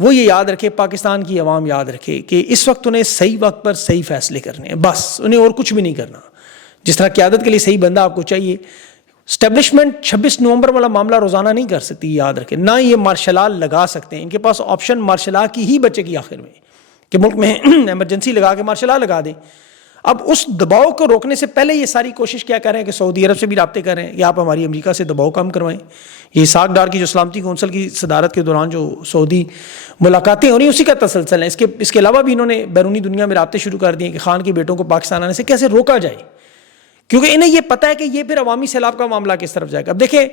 وہ یہ یاد رکھے، پاکستان کی عوام یاد رکھے کہ اس وقت انہیں صحیح وقت پر صحیح فیصلے کرنے ہیں، بس انہیں اور کچھ بھی نہیں کرنا. جس طرح قیادت کے لیے صحیح بندہ آپ کو چاہیے، اسٹیبلشمنٹ 26 نومبر والا معاملہ روزانہ نہیں کر سکتی، یاد رکھیں. نہ یہ مارشل لا لگا سکتے ہیں، ان کے پاس آپشن مارشل لا کی ہی بچے گی آخر میں، کہ ملک میں ایمرجنسی لگا کے مارشل لا لگا دیں. اب اس دباؤ کو روکنے سے پہلے یہ ساری کوشش کیا کر رہے ہیں کہ سعودی عرب سے بھی رابطے کر رہے ہیں کہ آپ ہماری امریکہ سے دباؤ کم کروائیں. یہ اسحاق ڈار کی جو سلامتی کونسل کی صدارت کے دوران جو سعودی ملاقاتیں ہو رہی ہیں اسی کا تسلسل ہے. اس کے علاوہ بھی انہوں نے بیرونی دنیا میں رابطے شروع کر دیے کہ خان کے بیٹوں کو پاکستان آنے سے کیسے روکا جائے، کیونکہ انہیں یہ پتہ ہے کہ یہ پھر عوامی سیلاب کا معاملہ کس طرف جائے گا. اب دیکھیں،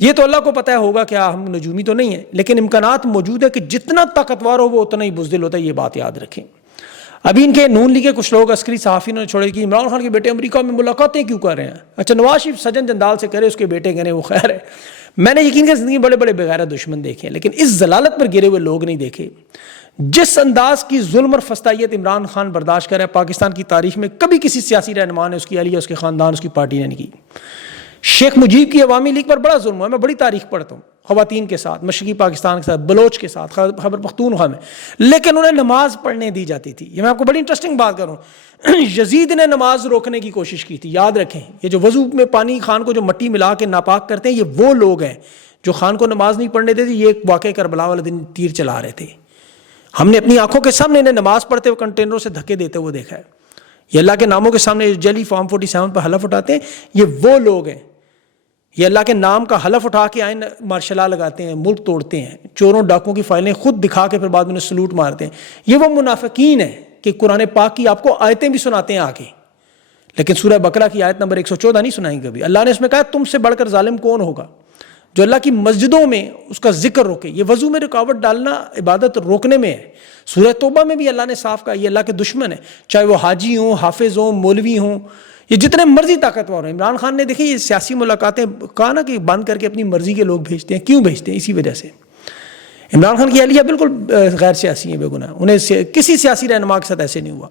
یہ تو اللہ کو پتہ ہوگا، کیا ہم نجومی تو نہیں ہیں، لیکن امکانات موجود ہے کہ جتنا طاقتور ہو وہ اتنا ہی بزدل ہوتا ہے، یہ بات یاد رکھیں. ابھی ان کے نون لیگ کے کچھ لوگ عسکری صحافیوں نے چھوڑے کہ عمران خان کے بیٹے امریکہ میں ملاقاتیں کیوں کر رہے ہیں. اچھا، نواز شریف سجن جندال سے کرے، اس کے بیٹے کریں، وہ خیر ہے. میں نے یقین کہ زندگی بڑے بڑے بغیر دشمن دیکھے، لیکن اس ضلالت پر گرے ہوئے لوگ نہیں دیکھے. جس انداز کی ظلم اور فسطائیت عمران خان برداشت کر رہا ہے، پاکستان کی تاریخ میں کبھی کسی سیاسی رہنما نے، اس کی اہلیہ، اس کے خاندان، اس کی پارٹی نے نہیں کی. شیخ مجیب کی عوامی لیگ پر بڑا ظلم ہوا. میں بڑی تاریخ پڑھتا ہوں، خواتین کے ساتھ، مشرقی پاکستان کے ساتھ، بلوچ کے ساتھ، خیبر پختونخوا میں، لیکن انہیں نماز پڑھنے دی جاتی تھی. یہ میں آپ کو بڑی انٹرسٹنگ بات کروں، یزید نے نماز روکنے کی کوشش کی تھی. یاد رکھیں، یہ جو وضو میں پانی خان کو جو مٹی ملا کے ناپاک کرتے ہیں، یہ وہ لوگ ہیں جو خان کو نماز نہیں پڑھنے دیتے. یہ ایک واقعہ کربلا والے دن تیر چلا رہے تھے، ہم نے اپنی آنکھوں کے سامنے انہیں نماز پڑھتے ہوئے کنٹینروں سے دھکے دیتے ہوئے دیکھا ہے. یہ اللہ کے ناموں کے سامنے جعلی فارم 47 پر حلف اٹھاتے ہیں، یہ وہ لوگ ہیں. یہ اللہ کے نام کا حلف اٹھا کے آئیں مارشل لا لگاتے ہیں، ملک توڑتے ہیں، چوروں ڈاکوں کی فائلیں خود دکھا کے پھر بعد میں انہیں سلوٹ مارتے ہیں. یہ وہ منافقین ہیں کہ قرآن پاک کی آپ کو آیتیں بھی سناتے ہیں آگے، لیکن سورہ بقرہ کی آیت نمبر 114 نہیں سنائیں کبھی. اللہ نے اس میں کہا تم سے بڑھ کر ظالم کون ہوگا جو اللہ کی مسجدوں میں اس کا ذکر روکے. یہ وضو میں رکاوٹ ڈالنا عبادت روکنے میں ہے. سورہ توبہ میں بھی اللہ نے صاف کہا یہ اللہ کے دشمن ہیں، چاہے وہ حاجی ہوں، حافظ ہوں، مولوی ہوں، یہ جتنے مرضی طاقتور ہیں. عمران خان نے دیکھیں یہ سیاسی ملاقاتیں کہا نا کہ بند کر کے اپنی مرضی کے لوگ بھیجتے ہیں. کیوں بھیجتے ہیں؟ اسی وجہ سے. عمران خان کی اہلیہ بالکل غیر سیاسی ہیں، بے گناہ، انہیں کسی سیاسی رہنما کے ساتھ ایسے نہیں ہوا.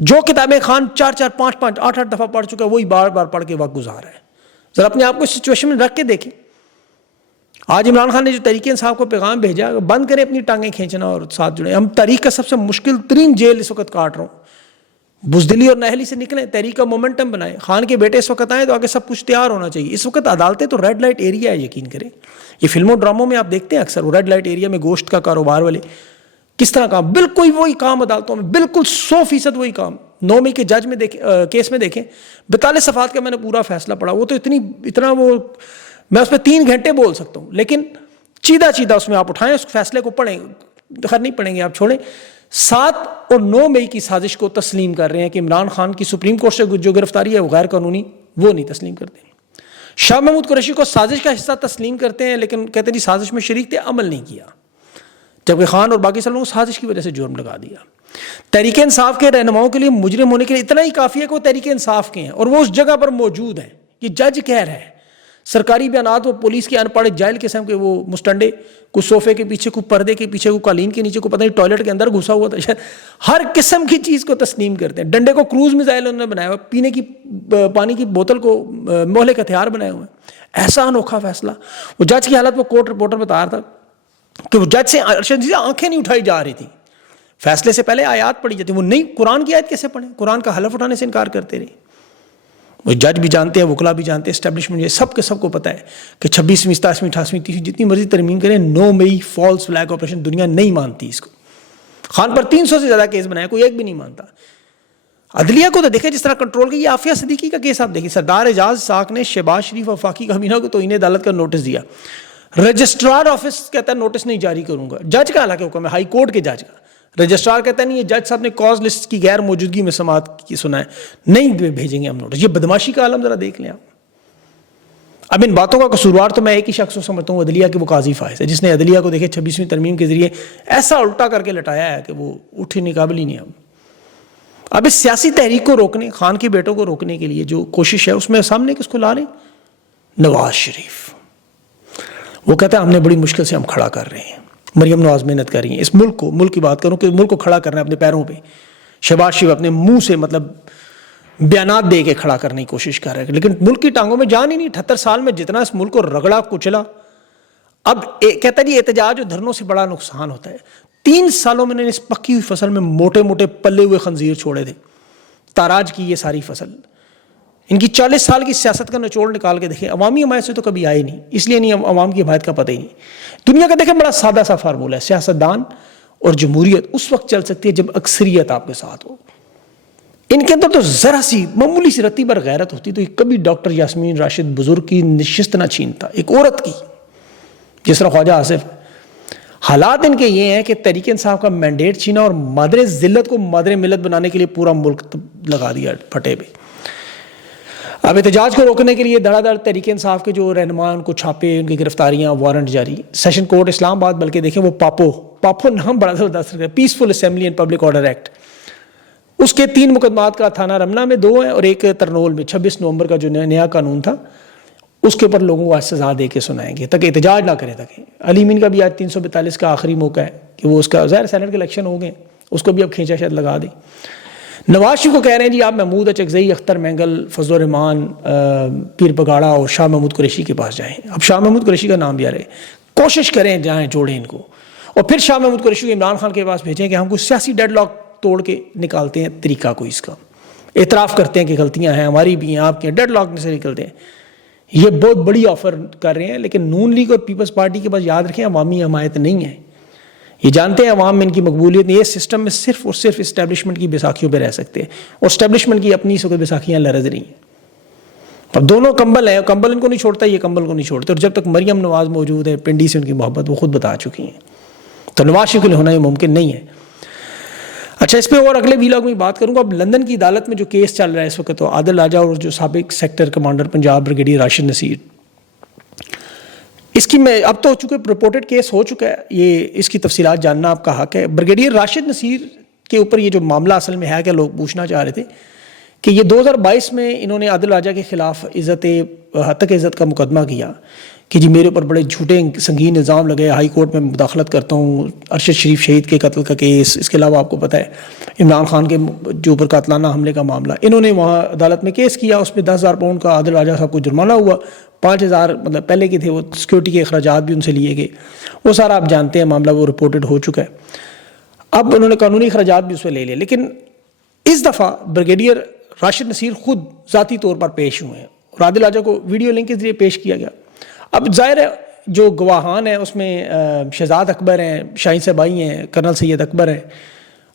جو کتابیں خان 4 5 5 8 دفعہ پڑھ چکا ہے وہی بار بار پڑھ کے وقت گزارا ہے. ذرا اپنے آپ کو اس سچویشن میں رکھ کے دیکھیں. آج عمران خان نے جو تحریک انصاف کو پیغام بھیجا، بند کریں اپنی ٹانگیں کھینچنا اور ساتھ جڑیں. ہم تاریخ کا سب سے مشکل ترین جیل اس وقت کاٹ رہا ہوں. بزدلی اور نااہلی سے نکلیں، تحریک کا مومنٹم بنائیں. خان کے بیٹے اس وقت آئیں تو آگے سب کچھ تیار ہونا چاہیے. اس وقت عدالتیں تو ریڈ لائٹ ایریا ہے، یقین کریں. یہ فلموں ڈراموں میں آپ دیکھتے ہیں اکثر، وہ ریڈ لائٹ ایریا میں گوشت کا کاروبار والے کس طرح کام، بالکل وہی کام عدالتوں میں، بالکل 100% وہی کام. 9 مئی کے جج میں دیکھیں، کیس میں دیکھیں 42 صفحات کا میں نے پورا فیصلہ پڑھا. وہ تو اتنا وہ میں اس پہ 3 گھنٹے بول سکتا ہوں، لیکن چیدہ اس میں آپ اٹھائیں، اس فیصلے کو پڑھیں. خیر نہیں پڑھیں گے آپ، چھوڑیں. 7 اور 9 مئی کی سازش کو تسلیم کر رہے ہیں کہ عمران خان کی سپریم کورٹ سے جو گرفتاری ہے وہ غیر قانونی، وہ نہیں تسلیم کرتے. شاہ محمود قریشی کو سازش کا حصہ تسلیم کرتے ہیں، لیکن کہتے ہیں جی سازش میں شریک تھے، عمل نہیں کیا، جبکہ خان اور باقی سب لوگوں کو سازش کی وجہ سے جرم لگا دیا. تحریک انصاف کے رہنماؤں کے لیے مجرم ہونے کے لیے اتنا ہی کافی ہے کہ وہ تحریک انصاف کے ہیں اور وہ اس جگہ پر موجود ہیں. یہ جج کہہ رہا ہے. سرکاری بیانات وہ پولیس کے ان پڑھ جائل قسم کے وہ مسٹنڈے، کوئی صوفے کے پیچھے، کوئی پردے کے پیچھے، کوئی قالین کے نیچے، کوئی پتہ نہیں ٹوائلٹ کے اندر گھسا ہوا تھا، ہر قسم کی چیز کو تسلیم کرتے ہیں. ڈنڈے کو کروز میزائل انہوں نے بنایا ہوا، پینے کی پانی کی بوتل کو مہلک ہتھیار بنائے ہوئے ہیں. ایسا انوکھا فیصلہ. وہ جج کی حالت وہ کورٹ رپورٹر بتا رہا تھا کہ وہ جج سے آنکھیں نہیں اٹھائی جا رہی تھی. فیصلے سے پہلے آیات پڑھی جاتی، وہ نہیں، قرآن کی آیت کیسے پڑھیں؟ قرآن کا حلف اٹھانے سے انکار کرتے رہے. وہ جج بھی جانتے ہیں، وکلا بھی جانتے ہیں، اسٹیبلشمنٹ یہ سب کے سب کو پتہ ہے کہ 26ویں 27ویں 28ویں 30ویں جتنی مرضی ترمیم کریں، 9 مئی فالس فلیگ آپریشن دنیا نہیں مانتی اس کو. خان پر 300 سے زیادہ کیس بنائے، کوئی ایک بھی نہیں مانتا. عدلیہ کو تو دیکھیں جس طرح کنٹرول کی. یہ عافیہ صدیقی کا کیس آپ دیکھیں، سردار اعجاز ساکھ نے شہباز شریف اور فاقی کابینہ کو توہین عدالت کا نوٹس دیا. رجسٹرار آفس کہتا ہے نوٹس نہیں جاری کروں گا. جج کا حالانکہ حکم ہے، ہائی کورٹ کے جج کا. رجسٹرار کہتا ہے نہیں، یہ جج صاحب نے کاز لسٹ کی غیر موجودگی میں سماعت کی سنا ہے، نہیں بھیجیں گے ہم نوٹس. یہ بدماشی کا عالم ذرا دیکھ لیں آپ. اب ان باتوں کا قصوروار تو میں ایک ہی شخص کو سمجھتا ہوں، عدلیہ کے وہ قاضی فائز ہے، جس نے عدلیہ کو دیکھے 26ویں ترمیم کے ذریعے ایسا الٹا کر کے لٹایا ہے کہ وہ اٹھنے قابل ہی نہیں. اب اس سیاسی تحریک کو روکنے، خان کے بیٹوں کو روکنے کے لیے جو کوشش ہے، اس میں سامنے کس کو لا رہے ہیں؟ نواز شریف. وہ کہتا ہے ہم نے بڑی مشکل سے ہم کھڑا کر رہے ہیں. مریم نواز محنت کر رہی ہیں اس ملک کو، ملک کی بات کروں کہ ملک کو کھڑا کرنا ہے اپنے پیروں پہ. شہباز شریف اپنے منہ سے مطلب بیانات دے کے کھڑا کرنے کی کوشش کر رہے ہیں، لیکن ملک کی ٹانگوں میں جان ہی نہیں. 78 سال میں جتنا اس ملک کو رگڑا کچلا. اب کہتا ہے جی احتجاج اور دھرنوں سے بڑا نقصان ہوتا ہے. 3 سالوں میں نے اس پکی ہوئی فصل میں موٹے موٹے پلے ہوئے خنزیر چھوڑے تھے، تاراج کی یہ ساری فصل. ان کی 40 سال کی سیاست کا نچوڑ نکال کے دیکھیں، عوامی حمایت سے تو کبھی آئے نہیں، اس لیے نہیں عوام کی حمایت کا پتہ ہی نہیں. دنیا کا دیکھیں بڑا سادہ سا فارمولہ ہے، سیاستدان اور جمہوریت اس وقت چل سکتی ہے جب اکثریت آپ کے ساتھ ہو. ان کے اندر تو ذرا سی معمولی سی رتی بھر غیرت ہوتی تو یہ کبھی ڈاکٹر یاسمین راشد بزرگ کی نشست نہ چھینتا، ایک عورت کی، جس طرح خواجہ آصف. حالات ان کے یہ ہیں کہ تحریک انصاف کا مینڈیٹ چھینا اور مادر ذلت کو مادر ملت بنانے کے لیے پورا ملک لگا دیا پھٹے پہ. اب احتجاج کو روکنے کے لیے دھڑا دھڑ تحریک انصاف کے جو رہنما ان کو چھاپے، ان کی گرفتاریاں، وارنٹ جاری. سیشن کورٹ اسلام آباد، بلکہ دیکھیں وہ پاپو نام بڑا زبردست ہے، peaceful assembly and public order act, اس کے 3 مقدمات کا تھانہ رملہ میں 2 ہیں اور ایک ترنول میں. 26 نومبر کا جو نیا قانون تھا اس کے اوپر لوگوں کو آج سزا دے کے سنائیں گے تاکہ احتجاج نہ کریں. علی مین کا بھی آج 342 کا آخری موقع ہے کہ وہ اس کا ظاہر سینٹ کے الیکشن ہو گئے، اس کو بھی اب کھینچا شاید لگا دیں. نواز شریف کو کہہ رہے ہیں جی آپ محمود اچکزئی، اختر مینگل، فضل الرحمان، پیر بگاڑا اور شاہ محمود قریشی کے پاس جائیں. اب شاہ محمود قریشی کا نام بھی آ رہے، کوشش کریں جائیں، جوڑیں ان کو، اور پھر شاہ محمود قریشی کو عمران خان کے پاس بھیجیں کہ ہم کو سیاسی ڈیڈ لاک توڑ کے نکالتے ہیں طریقہ کو، اس کا اعتراف کرتے ہیں کہ غلطیاں ہیں ہماری بھی ہیں آپ کی، ڈیڈ لاک میں سے نکلتے ہیں. یہ بہت بڑی آفر کر رہے ہیں، لیکن نون لیگ اور پیپلز پارٹی کے پاس یاد رکھیں عوامی حمایت نہیں ہے. یہ جانتے ہیں عوام میں ان کی مقبولیت نہیں، یہ سسٹم میں صرف اور صرف اسٹیبلشمنٹ کی بیساکھیوں پہ رہ سکتے ہیں، اور اسٹیبلشمنٹ کی اپنی سو بیساکھیاں لرز رہی ہیں. اب دونوں کمبل ہیں، کمبل ان کو نہیں چھوڑتا، یہ کمبل کو نہیں چھوڑتے، اور جب تک مریم نواز موجود ہے پنڈی سے ان کی محبت وہ خود بتا چکی ہیں، تو نواز شریف کے لیے ہونا یہ ممکن نہیں ہے. اچھا، اس پہ اور اگلے ویلاگ میں بات کروں گا. اب لندن کی عدالت میں جو کیس چل رہا ہے اس وقت، تو عادل راجہ اور جو سابق sector commander Punjab brigadier Rashid Naseer, اس کی میں اب تو چونکہ رپورٹڈ کیس ہو چکا ہے، یہ اس کی تفصیلات جاننا آپ کا حق ہے. بریگیڈیئر راشد نصیر کے اوپر یہ جو معاملہ اصل میں ہے کہ لوگ پوچھنا چاہ رہے تھے کہ یہ 2022 میں انہوں نے عادل راجہ کے خلاف ہتک عزت کا مقدمہ کیا کہ جی میرے اوپر بڑے جھوٹے سنگین الزام لگے، ہائی کورٹ میں مداخلت کرتا ہوں، ارشد شریف شہید کے قتل کا کیس، اس کے علاوہ آپ کو پتہ ہے عمران خان کے جو اوپر قاتلانہ حملے کا معاملہ. انہوں نے وہاں عدالت میں کیس کیا، اس میں 10,000 پاؤنڈ کا عادل راجہ صاحب کو جرمانہ ہوا، 5,000 مطلب پہلے کے تھے وہ سیکورٹی کے اخراجات بھی ان سے لیے گئے، وہ سارا آپ جانتے ہیں معاملہ، وہ رپورٹڈ ہو چکا ہے. اب انہوں نے قانونی اخراجات بھی اس سے لے لیے، لیکن اس دفعہ بریگیڈیئر راشد نصیر خود ذاتی طور پر پیش ہوئے ہیں اور عادل راجہ کو ویڈیو لنک کے ذریعے پیش کیا گیا. اب ظاہر ہے جو گواہان ہیں اس میں شہزاد اکبر ہیں، شاہین صاحبائی ہیں، کرنل سید اکبر ہیں،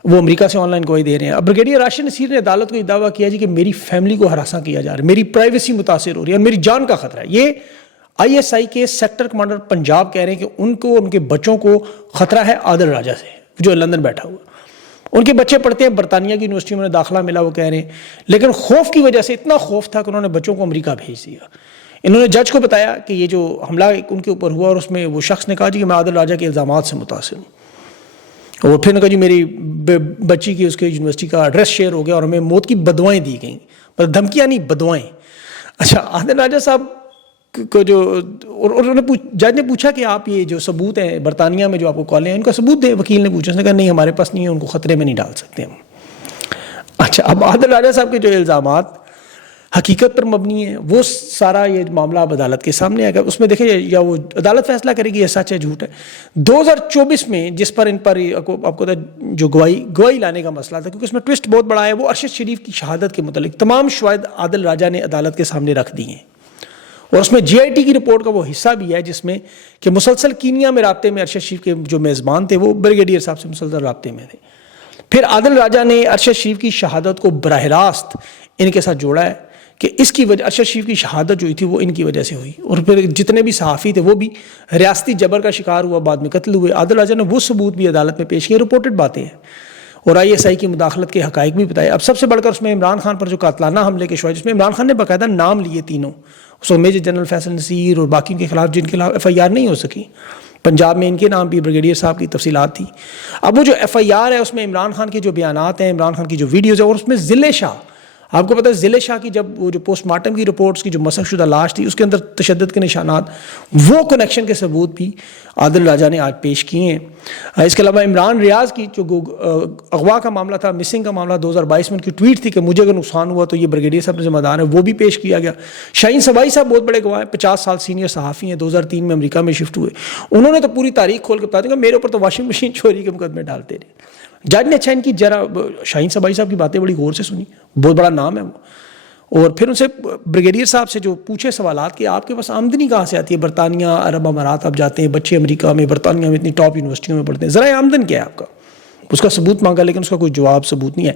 وہ امریکہ سے آن لائن گواہی دے رہے ہیں. اب بریگیڈیئر راشد نصیر نے عدالت کو یہ دعویٰ کیا جی کہ میری فیملی کو ہراساں کیا جا رہا ہے، میری پرائیویسی متاثر ہو رہی ہے اور میری جان کا خطرہ ہے. یہ ISI کے سیکٹر کمانڈر پنجاب کہہ رہے ہیں کہ ان کو ان کے بچوں کو خطرہ ہے عادل راجہ سے جو لندن بیٹھا ہوا. ان کے بچے پڑھتے ہیں برطانیہ کی یونیورسٹی میں داخلہ ملا، وہ کہہ رہے ہیں، لیکن خوف کی وجہ سے اتنا خوف تھا کہ انہوں نے بچوں کو امریکہ بھیج دیا. انہوں نے جج کو بتایا کہ یہ جو حملہ ان کے اوپر ہوا اور اس میں وہ شخص نے کہا جی کہ میں عادل راجہ کے الزامات سے متاثر ہوں، اور پھر نے کہا جی میری بچی کی اس کے یونیورسٹی کا ایڈریس شیئر ہو گیا اور ہمیں موت کی بدوائیں دی گئیں، مطلب دھمکیاں نہیں، بدوائیں. اچھا، عادل راجہ صاحب کو جو انہوں نے جج نے پوچھا کہ آپ یہ جو ثبوت ہیں برطانیہ میں جو آپ کو کالیں ہیں ان کا ثبوت دیں. وکیل نے پوچھا، اس نے کہا نہیں ہمارے پاس نہیں ہے، ان کو خطرے میں نہیں ڈال سکتے ہم. اچھا، اب عادل راجہ صاحب کے جو الزامات حقیقت پر مبنی ہے وہ سارا یہ معاملہ اب عدالت کے سامنے آئے گا. اس میں دیکھیں یا وہ عدالت فیصلہ کرے گی یہ سچ ہے جھوٹ ہے. 2024 میں جس پر ان پر آپ کو جو گواہی لانے کا مسئلہ تھا، کیونکہ اس میں ٹوسٹ بہت بڑا ہے، وہ ارشد شریف کی شہادت کے متعلق تمام شواہد عادل راجہ نے عدالت کے سامنے رکھ دی ہیں، اور اس میں GIT کی رپورٹ کا وہ حصہ بھی ہے جس میں کہ مسلسل کینیا میں رابطے میں ارشد شریف کے جو میزبان تھے وہ بریگیڈیئر صاحب سے مسلسل رابطے میں تھے. پھر عادل راجہ نے ارشد شریف کی شہادت کو براہ راست ان کے ساتھ جوڑا ہے کہ اس کی وجہ ارشد شریف کی شہادت جو ہوئی تھی وہ ان کی وجہ سے ہوئی، اور پھر جتنے بھی صحافی تھے وہ بھی ریاستی جبر کا شکار ہوا، بعد میں قتل ہوئے. عادل راجہ نے وہ ثبوت بھی عدالت میں پیش کیے، رپورٹڈ باتیں ہیں، اور ISI کی مداخلت کے حقائق بھی بتائے. اب سب سے بڑھ کر اس میں عمران خان پر جو قاتلانہ حملے کے شواہد، جس میں عمران خان نے باقاعدہ نام لیے تینوں، اس میجر جنرل فیصل نصیر اور باقی کے خلاف جن کے خلاف FIR نہیں ہو سکی، پنجاب میں ان کے نام بھی بریگیڈیئر صاحب کی تفصیلات تھی. اب وہ جو FIR ہے اس میں عمران خان کے جو بیانات ہیں، عمران خان کی جو ویڈیوز ہیں، اور اس میں ضلع شاہ آپ کو پتہ ہے ضلع شاہ کی جب وہ جو پوسٹ مارٹم کی رپورٹس کی جو مسخ شدہ لاش تھی اس کے اندر تشدد کے نشانات، وہ کنیکشن کے ثبوت بھی عادل راجہ نے آج پیش کیے ہیں۔ اس کے علاوہ عمران ریاض کی جو اغوا کا معاملہ تھا، مسنگ کا معاملہ 2022 میں ان کی ٹویٹ تھی کہ مجھے اگر نقصان ہوا تو یہ بریگیڈیئر صاحب ذمہ دار ہیں، وہ بھی پیش کیا گیا۔ شاہین صبائی صاحب بہت بڑے گواہ ہیں، 50 سال سینئر صحافی ہیں، 2003 میں امریکہ میں شفٹ ہوئے، انہوں نے تو پوری تاریخ کھول کے بتا دیا کہ میرے اوپر تو واشنگ مشین چوری کے مقدمے ڈالتے رہے۔ جج نے اچھا ان کی ذرا شاہین صبائی صاحب کی باتیں بڑی غور سے سنی، بہت بڑا نام ہے وہ، اور پھر ان سے بریگیڈیئر صاحب سے جو پوچھے سوالات کہ آپ کے پاس آمدنی کہاں سے آتی ہے، برطانیہ عرب امارات آپ جاتے ہیں، بچے امریکہ میں برطانیہ میں اتنی ٹاپ یونیورسٹیوں میں پڑھتے ہیں، ذرا آمدن کیا ہے آپ کا، اس کا ثبوت مانگا لیکن اس کا کوئی جواب ثبوت نہیں ہے۔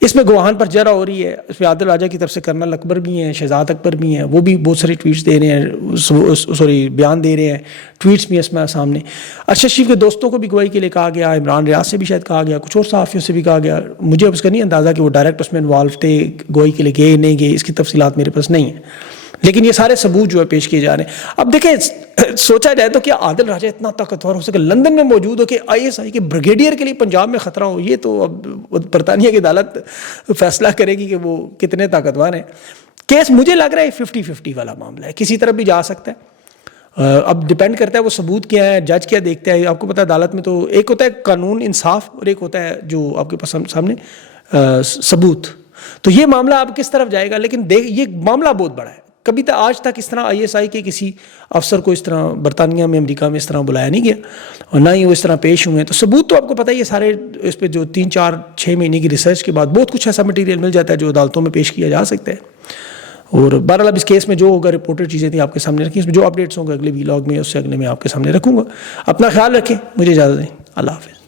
اس میں گواہان پر جرح ہو رہی ہے، اس میں عادل راجہ کی طرف سے کرنل اکبر بھی ہیں، شہزاد اکبر بھی ہیں، وہ بھی بہت ساری ٹویٹس دے رہے ہیں، بیان دے رہے ہیں، ٹویٹس بھی اس میں سامنے۔ ارشد شریف کے دوستوں کو بھی گواہی کے لیے کہا گیا، عمران ریاض سے بھی شاید کہا گیا، کچھ اور صحافیوں سے بھی کہا گیا، مجھے اب اس کا نہیں اندازہ کہ وہ ڈائریکٹ اس میں انوالو تھے، گواہی کے لیے گئے نہیں گئے، اس کی تفصیلات میرے پاس نہیں ہیں، لیکن یہ سارے ثبوت جو ہے پیش کیے جا رہے ہیں۔ اب دیکھیں سوچا جائے تو کیا عادل راجہ اتنا طاقتور ہو سکے، لندن میں موجود ہو کہ ISI کے بریگیڈیئر کے لیے پنجاب میں خطرہ ہو، یہ تو اب برطانیہ کی عدالت فیصلہ کرے گی کہ وہ کتنے طاقتور ہیں۔ کیس مجھے لگ رہا ہے 50-50 والا معاملہ ہے، کسی طرف بھی جا سکتا ہے، اب ڈیپینڈ کرتا ہے وہ ثبوت کیا ہے، جج کیا دیکھتا ہے۔ آپ کو پتہ ہے عدالت میں تو ایک ہوتا ہے قانون انصاف اور ایک ہوتا ہے جو آپ کے پاس سامنے ثبوت، تو یہ معاملہ اب کس طرف جائے گا، لیکن یہ معاملہ بہت بڑا ہے، کبھی تک آج تک اس طرح ISI کے کسی افسر کو اس طرح برطانیہ میں امریکہ میں اس طرح بلایا نہیں گیا اور نہ ہی وہ اس طرح پیش ہوئے ہیں، تو ثبوت تو آپ کو پتہ ہے یہ سارے اس پہ جو 3-4-6 مہینے کی ریسرچ کے بعد بہت کچھ ایسا مٹیریل مل جاتا ہے جو عدالتوں میں پیش کیا جا سکتا ہے۔ اور بہرحال اب اس کیس میں جو ہوگا رپورٹڈ چیزیں تھیں آپ کے سامنے رکھی، اس میں جو اپڈیٹس ہوں گے اگلے ویلاگ میں اس سے اگلے میں آپ کے سامنے رکھوں گا۔ اپنا خیال رکھیں، مجھے اجازت دیں، اللہ حافظ۔